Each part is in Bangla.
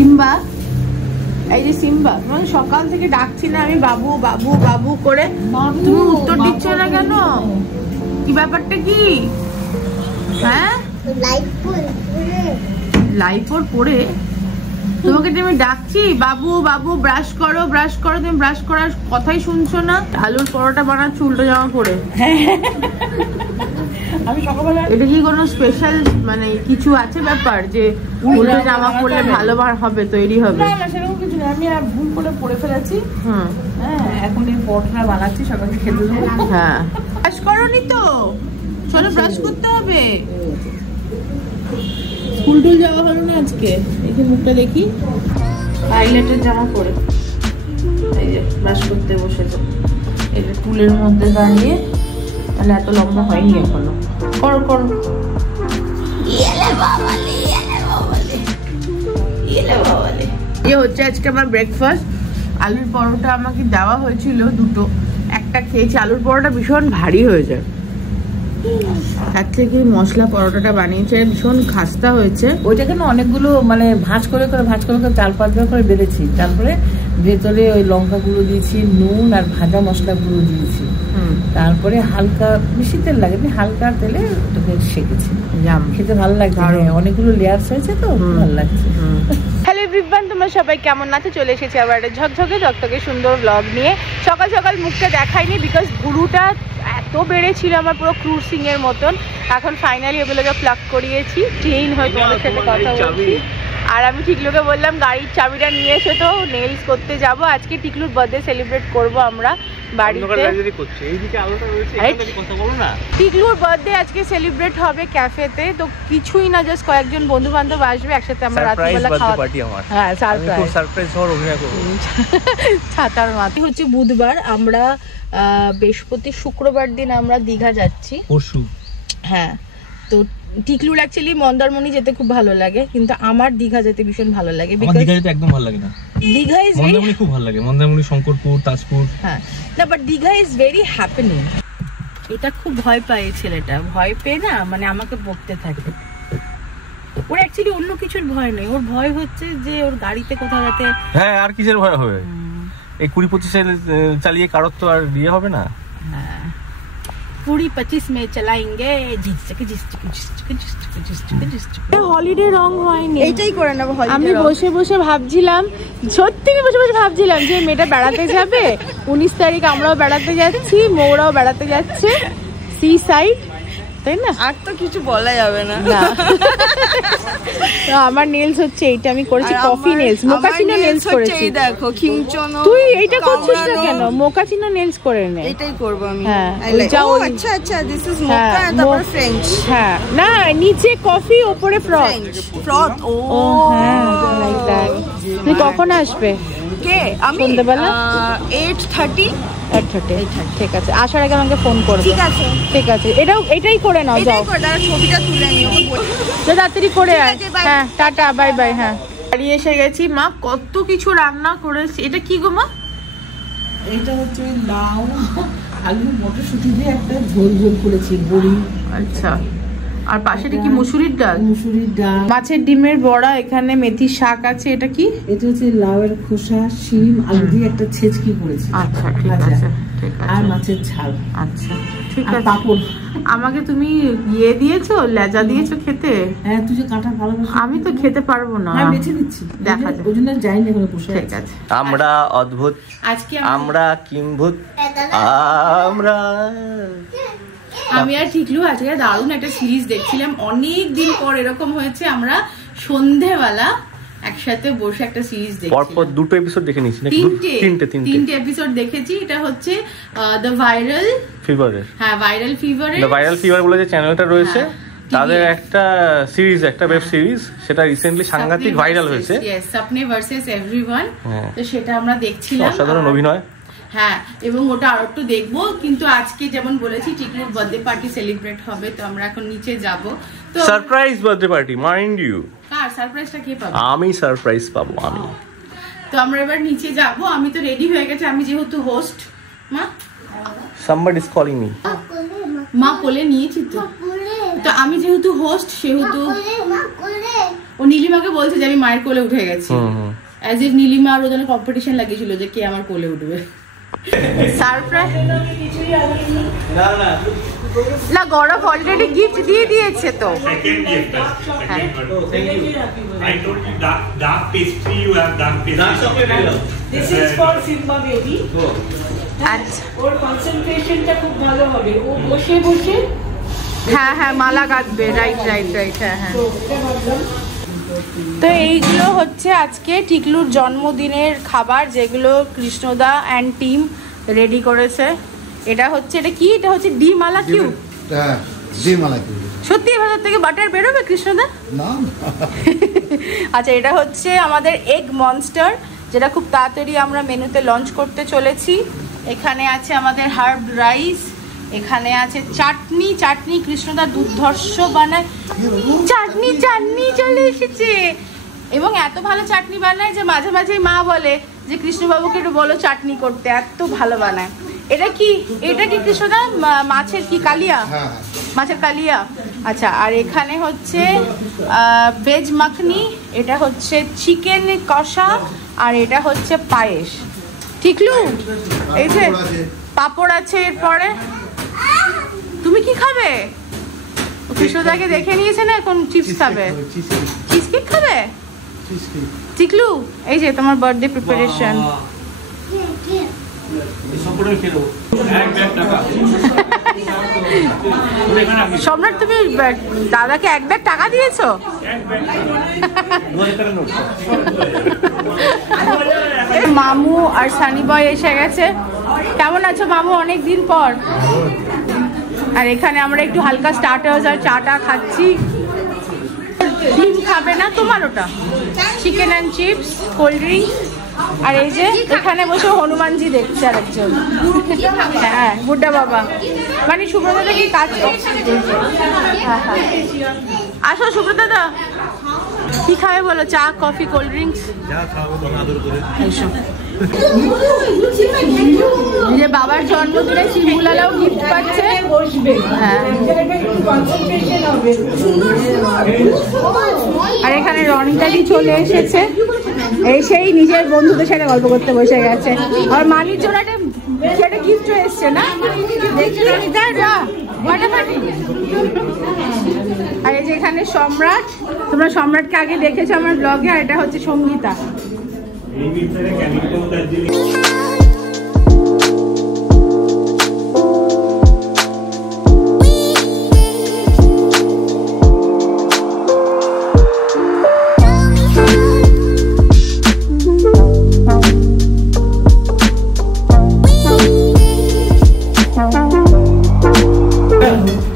সিম্বা, এই যে সিম্বা, মানে সকাল থেকে ডাকছি না আমি বাবু বাবু বাবু করে, তুমি উত্তর দিচ্ছ না কেন? কি ব্যাপারটা কি? হ্যাঁ লাইফোর পরে তোমাকে আমি ডাকছি বাবু বাবু ব্রাশ করো ব্রাশ করো, তুমি ব্রাশ করার কথাই শুনছো না। আলুর পরোটা বানাচ্ছ উল্টো জামা পরে। আমি সকালবেলা, এটা কি কোনো স্পেশাল মানে কিছু আছে ব্যাপার যে উল্টো জামা পরলে ভালো হবে, তৈরি হবে? না সেরকম কিছু না, আমি ভুল করে পরে ফেলেছি। হ্যাঁ এখন এই পরোটা বানাচ্ছি, সকালে খেতে দেবো। হ্যাঁ ব্রাশ করোনি তো, চলো ব্রাশ করতে হবে। স্কুল টুল যাওয়া হলো না আজকে? দেখি মুখটা দেখি, হাইলাইটের জামা পরে এই যে ব্রাশ করতে বসেছে, এই যে টুলের মধ্যে দাঁড়িয়ে, তাহলে এত লম্বা হয়নি এখনো। করো করো। ये হচ্ছে আজকে আমার ব্রেকফাস্ট। আলুর পরোটা আমাকে দেওয়া হয়েছিল দুটো, একটা খেয়েছি। আলুর পরোটা ভীষণ ভারী হয়ে যায়, তার থেকে মশলা পরোটাটা বানিয়েছে, ভীষণ খাস্তা হয়েছে। ওইটাকে না অনেকগুলো মানে ভাঁজ করে করে 4-5 বার করে বেড়েছি, তারপরে ভেতরে ওই লঙ্কা গুঁড়ো দিয়েছি, নুন আর ভাজা মশলা গুঁড়ো দিয়েছি, তারপরে হালকা বেশি তেল লাগেনি, হালকা তেলে ওটাকে সেকেছি। খেতে ভালো লাগছে, অনেকগুলো লেয়ারস হয়েছে তো ভালো লাগছে। হ্যালো এভরিওয়ান, তোমরা সবাই কেমন আছো? চলে এসেছি আবার একটা ঝকঝকে সুন্দর ব্লগ নিয়ে। সকাল সকাল মুখটা দেখাইনি বিকজ গুরুটা এত বেড়েছিল আমার, পুরো ক্রুসিং এর মতন। এখন ফাইনালি এগুলোকে প্লাগ করিয়েছি, ক্লিন হয়ে তোমাদের সাথে কথা বলছি। আর আমি টিকলুকে বললাম গাড়ির চাবিটা নিয়ে এসো, তো নেলস করতে যাব আজকে। টিকলুর বার্থডে সেলিব্রেট করব আমরা বাড়িতে। টিকলুর বার্থডে আজকে সেলিব্রেট হবে ক্যাফেতে, তো কিছুই না, জাস্ট কয়েকজন বন্ধু বান্ধব আসবে, একসাথে আমরা রাত্রিবেলা খাওয়া। হ্যাঁ সারপ্রাইজ হওয়ার অভিনয় করব ছাতার মাথায়। হচ্ছে বুধবার, আমরা বৃহস্পতি শুক্রবার দিন আমরা দীঘা যাচ্ছি পরশু। হ্যাঁ, তো টিকলুর অ্যাকচুয়ালি মন্দারমণি যেতে খুব ভালো লাগে, কিন্তু আমার দীঘা যেতে ভীষণ ভালো লাগে। আমার দীঘা যেতে একদম ভালো লাগে না, দীঘা ইজ মন্দারমণি খুব ভালো লাগে, মন্দারমণি, শঙ্করপুর, তাজপুর। হ্যাঁ না, but Digha is very happening. এটা খুব ভয় পায় ছেলেটা, ভয় পেয়ে না মানে আমাকে বকতে থাকে। ওর অ্যাকচুয়ালি অন্য কিছুর ভয় নেই, ওর ভয় হচ্ছে যে ওর গাড়িতে কোথাও যাতে। হ্যাঁ, আর কিসের ভয় হবে? এই 20-25 চালিয়ে কারোর তো আর বিয়ে হবে না। হ্যাঁ 20-25 में चलाएंगे। হলিডে রং হয়নি, এইটাই করে নেবো। আমি বসে বসে ভাবছিলাম, সত্যি বসে বসে ভাবছিলাম যে মেয়েটা বেড়াতে যাবে, 19 তারিখ আমরাও বেড়াতে যাচ্ছি, মৌরাও বেড়াতে যাচ্ছে সি সাইড, তাই না? আর তো কিছু বলা যাবে না। আমার নেলস হচ্ছে এইটা, আমি করেছি কফি নেলস, মোকাচিনো নেলস করেছি। দেখো খিমচনো, তুই এইটা করছিস না কেন? মোকাচিনো নেলস করে নে। এটাই করব আমি। হ্যাঁ আচ্ছা আচ্ছা, দিস ইজ মোকা এন্ড তারপর ফ্রেঞ্চ। হ্যাঁ না, নিচে কফি, উপরে ফ্রথ। ও হ্যাঁ, লাইক দ্যাট। তুই কখন আসবে? কে? আমি সন্ধ্যাবেলা 8:30। ঠিক আছে, আসার আগে আমাকে ফোন করবে। ঠিক আছে ঠিক আছে, এটাই করে নাও, যাও ছবিটা তুলে নিও, তাড়াতাড়ি করে আয়। হ্যাঁ টাটা, বাই বাই। হ্যাঁ বাড়ি এসে গেছি। মা কত কিছু রান্না করেছে। এটা কি গো মা? এটা হচ্ছে লাউ, আলু, মটরশুঁটি দিয়ে একটা ঝোল করেছি, বড়ি। আচ্ছা, আর পাশেটা কি? মুসুরির ডাল। মুসুরির ডাল, মাছের ডিমের বড়া, এখানে মেথি শাক আছে। এটা কি? এটা হচ্ছে লাউয়ের খোসা, শিম, আলু দিয়ে একটা ছেচকি করেছি। আচ্ছা ঠিক আছে, আর মাছের ঝাল। আচ্ছা ঠিক আছে। পাপড় আমাকে তুমি ইয়ে দিয়েছো, লেজা দিয়েছো খেতে? হ্যাঁ, তুই যে কাঁটা ভালোবাসিস। আমি তো খেতে পারবো না। আমি বেছে দিচ্ছি, দেখা যাবে, ওই জন্য যাইনি এখনো বসে। ঠিক আছে। আমরা অদ্ভুত, আজকে আমরা কিম্ভূত, আমরা। আমি আর টিকলু আজকে দারুণ একটা সিরিজ দেখছিলাম, অনেক দিন পর এরকম হয়েছে আমরা সন্ধেবেলা একসাথে বসে একটা সিরিজ দেখছি। পরপর দুটো এপিসোড দেখে নিয়েছি নাকি? তিনটে এপিসোড দেখেছি। এটা হচ্ছে দ্য ভাইরাল ফিভার। হ্যাঁ, viral fever. The viral fever বলে যে চ্যানেলটা রয়েছে, তাদের একটা সিরিজ, একটা ওয়েব সিরিজ, সেটা রিসেন্টলি সাংঘাতিক ভাইরাল হয়েছে। স্বপ্নে ভার্সেস এভরিওয়ান। তো সেটা আমরা দেখছিলাম, অসাধারণ অভিনয়। হ্যাঁ, এবং ওটা আরো একটু দেখবো। কিন্তু আজকে যেমন বলেছি টিকলুর বার্থডে পার্টি সেলিব্রেট হবে, তো আমরা এখন নিচে যাব। তো surprise birthday party, mind you. কার সারপ্রাইজটা কে পাবে? আমি সারপ্রাইজ পাবো আমি। তো আমরা এবার নিচে যাব। আমি তো রেডি হয়ে গেছি, আমি যেহেতু হোস্ট। মা somebody is calling me। মা কোলে নিয়েছি তো, তো আমি যেহেতু হোস্ট সেহেতু ও নীলিমাকে বলছে যে আমি মায়ের কোলে উঠে গেছি, অ্যাজ ইফ নীলিমা আর ওদের কম্পিটিশন লাগিয়েছিল যে কে আমার কোলে উঠবে। সারপ্রাইজ না, গৌরব অলরেডি গিফট দিয়ে দিয়েছে তো। Second gift. I told you dark pastry, you have dark pastry. This is for Simba baby. আচ্ছা ওর কনসেন্ট্রেশনটা খুব ভালো হবে, ও বসে বসে হ্যাঁ হ্যাঁ মালা গাঁথবে, রাইট রাইট রাইট, হ্যাঁ হ্যাঁ। তো এটা ভাবলাম তো এইগুলো হচ্ছে আজকে টিকলুর জন্মদিনের খাবার, যেগুলো কৃষ্ণদা অ্যান্ড টিম রেডি করেছে। এটা হচ্ছে, এটা কি, এটা হচ্ছে ডি মালা কিউ। হ্যাঁ, ডি মালা কিউ। সত্যি ভেতর থেকে বাটার বেরোবে কৃষ্ণদা? না। আচ্ছা, এটা হচ্ছে আমাদের এগ মনস্টার, যেটা খুব তাড়াতাড়ি আমরা মেনুতে লঞ্চ করতে চলেছি। এখানে আছে আমাদের হার্ব রাইস, এখানে আছে চাটনি। চাটনি কৃষ্ণদা দুর্ধর্ষ বানায়, চাটনি চাটনি চলে এসেছে। এবং এত ভালো চাটনি বানায় যে মাঝে মাঝেই মা বলে যে কৃষ্ণবাবুকে একটু বলো চাটনি করতে, এত ভালো বানায়। এটা কি, এটা কি কৃষ্ণদা মাছের কি কালিয়া? হ্যাঁ, মাছের কালিয়া। আচ্ছা, আর এখানে হচ্ছে ভেজ মাখনি, এটা হচ্ছে চিকেন কষা, আর এটা হচ্ছে পায়েস। ঠিকলু, এই যে পাপড় আছে। এরপরে তুমি কি খাবে? কৃষ্ণদাকে দেখে নিয়েছে না, এখন চিপস খাবে, চিজ কেক খাবে। ঠিকলু, এই যে তোমার বার্থডে প্রিপারেশন। সম্রাট, তুমি দাদাকে এক ব্যাগ টাকা দিয়েছো? মামু আর সানি বয় এসে গেছে। কেমন আছো মামু, অনেক দিন পর? আর এখানে আমরা একটু হালকা স্টার্টার্স আর চাটা খাচ্ছি। ডিম খাবে না তোমার? ওটা chicken and chips, cold drink. আর এই যে এখানে বসে হনুমানজি দেখছে আর একজন, হ্যাঁ বুড্ডা বাবা, মানে সুব্রতা কি কাজ করছে। হ্যাঁ হ্যাঁ, আসো সুব্রতা দা, কি খাবে বলো? চা, কফি, কোল্ড ড্রিঙ্কস? যে বাবার জন্মদিনে শিমুলালাও গিফট পাচ্ছে। হ্যাঁ, আর এখানে রনিতাদি চলে এসেছে, এসেই নিজের বন্ধুদের সাথে গল্প করতে বসে গেছে। আর মানির জন্য একটা গিফট এসছে না, দেখছি রনিতা। আর এই যে এখানে সম্রাট, তোমরা সম্রাটকে আগে দেখেছো আমার ব্লগে। আর এটা হচ্ছে সঙ্গীতা।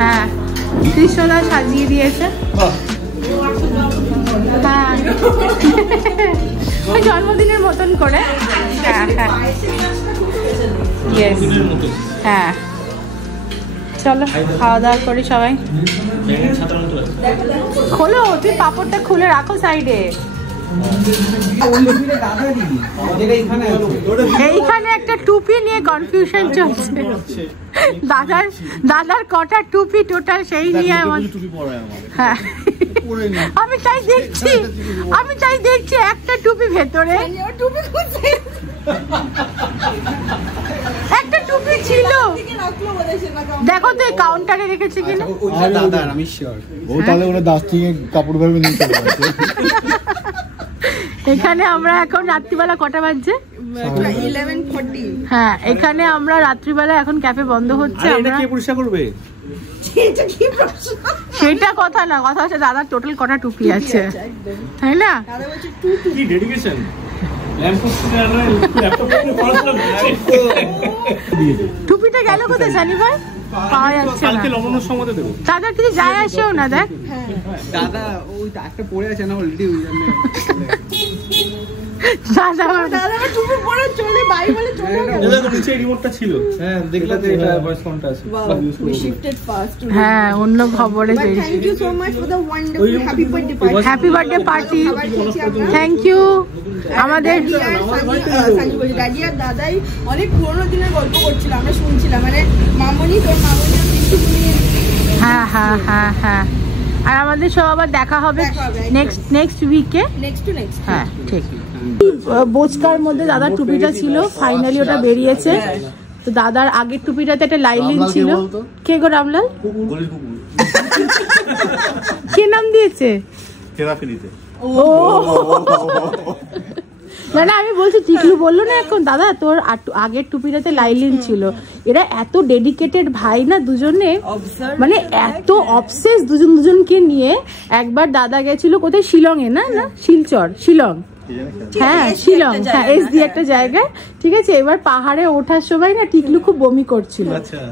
হ্যাঁ, কৃষ্ণদা সাজিয়ে দিয়েছে। হ্যাঁ, ওই জন্মদিনের মতন করে। হ্যাঁ হ্যাঁ, হ্যাঁ, চলো খাওয়া দাওয়া করি সবাই। খোলো, তুই পাপড়টা খুলে রাখো সাইডে। এইখানে একটা টুপি নিয়ে কনফিউশন চলছে। দাদার কটা টুপি টোটাল সেই নিয়ে আমার। হ্যাঁ, আমি তাই দেখছি একটা টুপি ভেতরে, একটা টুপি ছিল। দেখো তো কাউন্টারে রেখেছে কিনা। আমি শিওর ও তাহলে ওরা দাস থেকে কাপড় ভাবে নিতে পারবে। এখানে আমরা এখন রাত্রিবেলা কটা বাজছে? 11:40। হ্যাঁ, এখানে আমরা রাত্রিবেলা, এখন ক্যাফে বন্ধ হচ্ছে। আমরা কে পরিষ্কার করবে? সেটা কথা না, কথা হচ্ছে দাদার টোটাল কটা টুপি আছে, তাই না? কি ডেডিকেশন! টুপিটা গেল কোথায় জানি ভাই, পাওয়া যাচ্ছে না। দাদার কিছু যায় আসেও না। দেখ দাদা ওই একটা পড়ে আছে না অলরেডি, ওই জন্য দাদা টুপি পরে চলে বাই বলে চলে গেল। দেখো নিচে রিমোটটা ছিল। হ্যাঁ, দেখলে তো এটা ভয়েস কোনটা আছে। We shifted fast today. হ্যাঁ, অন্য খবরে But পেয়েছি। thank you so much for the wonderful happy birthday party. Happy birthday party, খাবার খেয়েছি আমরা। Thank you. আমাদের দাদি আর দাদাই অনেক পুরোনো দিনের গল্প করছিল, আমরা শুনছিলাম। মানে মামনি, তোর মামনি আর পিন্টু নিয়ে। হ্যাঁ হ্যাঁ হ্যাঁ হ্যাঁ, আর আমাদের সব আবার দেখা হবে নেক্সট উইকে। হ্যাঁ ঠিক। বোচকার মধ্যে দাদার টুপিটা ছিল, ফাইনালি ওটা বেরিয়েছে। তো দাদার আগের টুপিটাতে একটা লাইলিন ছিল। কে গো রামলাল? কে নাম দিয়েছে? ও না না, আমি বলছি টিকলু বললো না এখন, দাদা তোর আগের টুপিটাতে লাইলিন ছিল। এরা এত ডেডিকেটেড ভাই না দুজনে, মানে এত অবসেস দুজনকে নিয়ে। একবার দাদা গেছিল কোথায়, শিলং এ না শিলং, হ্যাঁ শিলং, হ্যাঁ এসডি একটা জায়গায়, ঠিক আছে। এবার পাহাড়ে ওঠার সময় না টিকলু খুব বমি করছিল।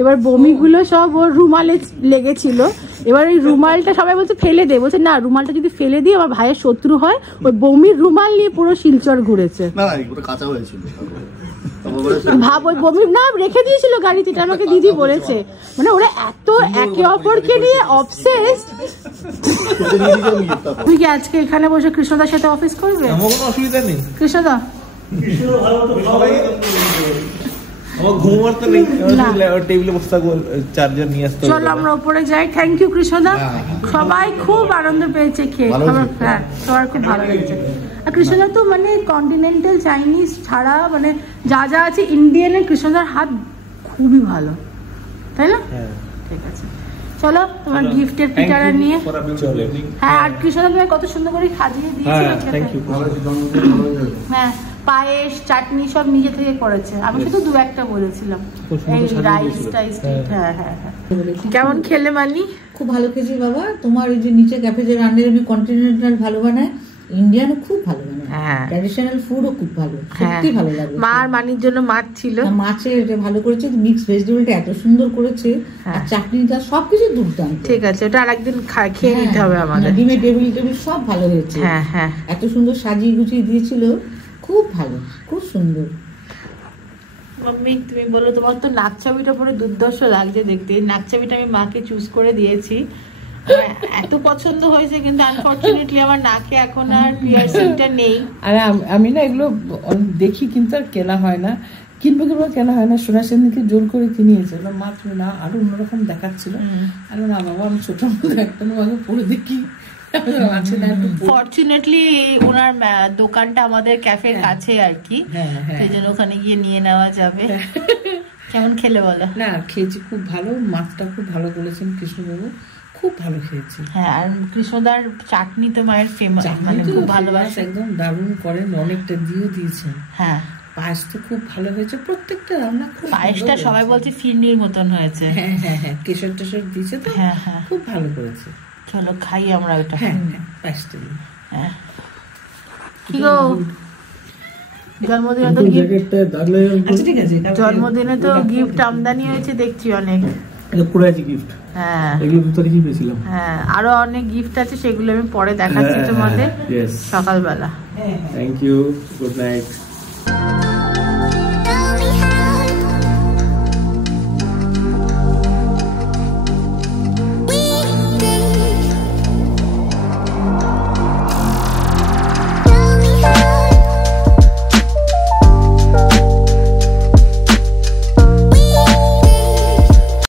এবার বমিগুলো সব ওর রুমালে লেগেছিল। এবার ওই রুমালটা সবাই বলছে ফেলে দে, বলছে না রুমালটা যদি ফেলে দিই আমার ভাইয়ের শত্রু হয়। ওই বমির রুমাল নিয়ে পুরো শিলচর ঘুরেছে। ভাব, ওই বমি না রেখে দিয়েছিল গাড়িতে, আমাকে দিদি বলেছে। মানে ওরা এত একে অপরকে নিয়ে অবসেস। তুই কি আজকে এখানে বসে কৃষ্ণদার সাথে অফিস করবে? আমার কোনো অসুবিধা নেই। কৃষ্ণদা আমার ঘুমার তো নেই, টেবিলে বসে থাকবো, চার্জার নিয়ে আসতে। চলো আমরা উপরে যাই। থ্যাংক ইউ কৃষ্ণদা, সবাই খুব আনন্দ পেয়েছে খেয়ে। হ্যাঁ সবার খুব ভালো লেগেছে। আর কৃষ্ণদা তো মানে কন্টিনেন্টাল চাইনিজ ছাড়া মানে যা যা আছে ইন্ডিয়ানের কৃষ্ণদার হাত খুবই ভালো, তাই না? ঠিক আছে চলো তোমার গিফটের পিটারা নিয়ে। হ্যাঁ আর কৃষ্ণদা তুমি কত সুন্দর করে সাজিয়ে দিয়েছো। হ্যাঁ পায়েস চাটনি সব নিজে থেকে করেছে, আমি শুধু দু একটা বলেছিলাম। এই রাইস টাইস। হ্যাঁ হ্যাঁ হ্যাঁ। কেমন খেলে মানি? খুব ভালো খেয়েছি বাবা। তোমার ওই যে নিচে ক্যাফে যে রান্নার আমি কন্টিনেন্টাল ভালো বানায়, ইন্ডিয়ানও খুব ভালো বানায়, ট্র্যাডিশনাল ফুডও খুব ভালো, সত্যি ভালো লাগে। মার মানির জন্য মাছ ছিল, মাছের এটা ভালো করেছে, মিক্স ভেজিটেবলটা এত সুন্দর করেছে, আর চাটনিটা সবকিছু দুর্দান্ত। ঠিক আছে ওটা আরেকদিন খেয়ে নিতে হবে আমাদের। ডিমের টেবিল সব ভালো হয়েছে। হ্যাঁ হ্যাঁ এত সুন্দর সাজিয়ে গুছিয়ে দিয়েছিল, খুব ভালো, খুব সুন্দর। মাম্মি তুমি বলো, তোমার তো নাক ছবিটা পুরো দুর্দর্শ লাগছে দেখতে। নাক ছবিটা আমি মাকে চুজ করে দিয়েছি, এত পছন্দ হয়েছে, কিন্তু আনফরচুনেটলি আমার নাকে এখন আর পিয়ারসিংটা নেই। আর আমি না এগুলো দেখি কিন্তু আর কেনা হয় না, কিনবো কেনা হয় না। সোনা সেনকে জোর করে কিনিয়েছে, মা তুমি না আরো অন্যরকম দেখাচ্ছিল। আর না বাবা আমি ছোট একটা আগে পরে দেখি। ফরচুনেটলি ওনার দোকানটা আমাদের ক্যাফের কাছে আর কি, সেই জন্য ওখানে গিয়ে নিয়ে নেওয়া যাবে। কেমন খেলে বলো? না খেয়েছি খুব ভালো, মাছটা খুব ভালো করেছেন কৃষ্ণবাবু, খুব ভালো খেয়েছি। হ্যাঁ আর কৃষ্ণদার চাটনি তো মায়ের ফেমাস, মানে খুব ভালোবাসে, একদম দারুণ করেন, অনেকটা দিয়েও দিয়েছেন। হ্যাঁ পায়েস তো খুব ভালো হয়েছে, প্রত্যেকটা রান্না খুব, পায়েসটা সবাই বলছে ফিরনির মতন হয়েছে। হ্যাঁ হ্যাঁ হ্যাঁ কেশর টেশর দিয়েছে তো, হ্যাঁ হ্যাঁ খুব ভালো করেছে। চলো খাই আমরা ওটা। হ্যাঁ পায়েসটা হ্যাঁ কি গো জন্মদিনে তো গিফট, আচ্ছা ঠিক আছে, জন্মদিনে তো গিফট আমদানি হয়েছে দেখছি অনেক। গিফট, হ্যাঁ এগুলো 2 তারিখে পেয়েছিলাম। হ্যাঁ আরো অনেক গিফট আছে, সেগুলো আমি পরে দেখাচ্ছি তোমাদের সকালবেলা। Thank you, good night.